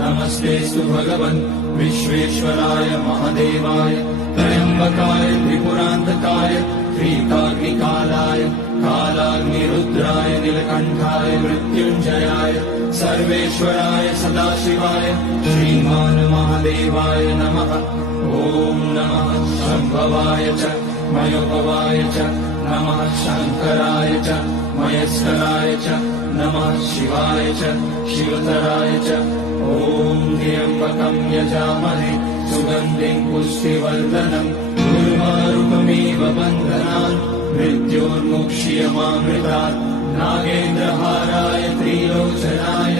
नमस्तेऽस्तु भगवन् विश्वेश्वराय महादेवाय त्र्यम्बकाय त्रिपुरान्तकाय त्रिकाग्निकालाय कालाग्निरुद्राय नीलकण्ठाय मृत्युञ्जयाय सर्वेश्वराय सदाशिवाय श्रीमान् महादेवाय नमः। ॐ नमः शम्भवाय च मयोपवाय च नमः शङ्कराय च मयस्कराय च नमः शिवाय च शिवतराय च। ॐ त्र्यम्बकं यजामहे सुगन्धिं पुष्टिवर्धनम् उर्वारुकमिव बन्धनान् मृत्योर्मुक्ष्यमामृतात्। नागेन्द्रहाराय त्रिलोचनाय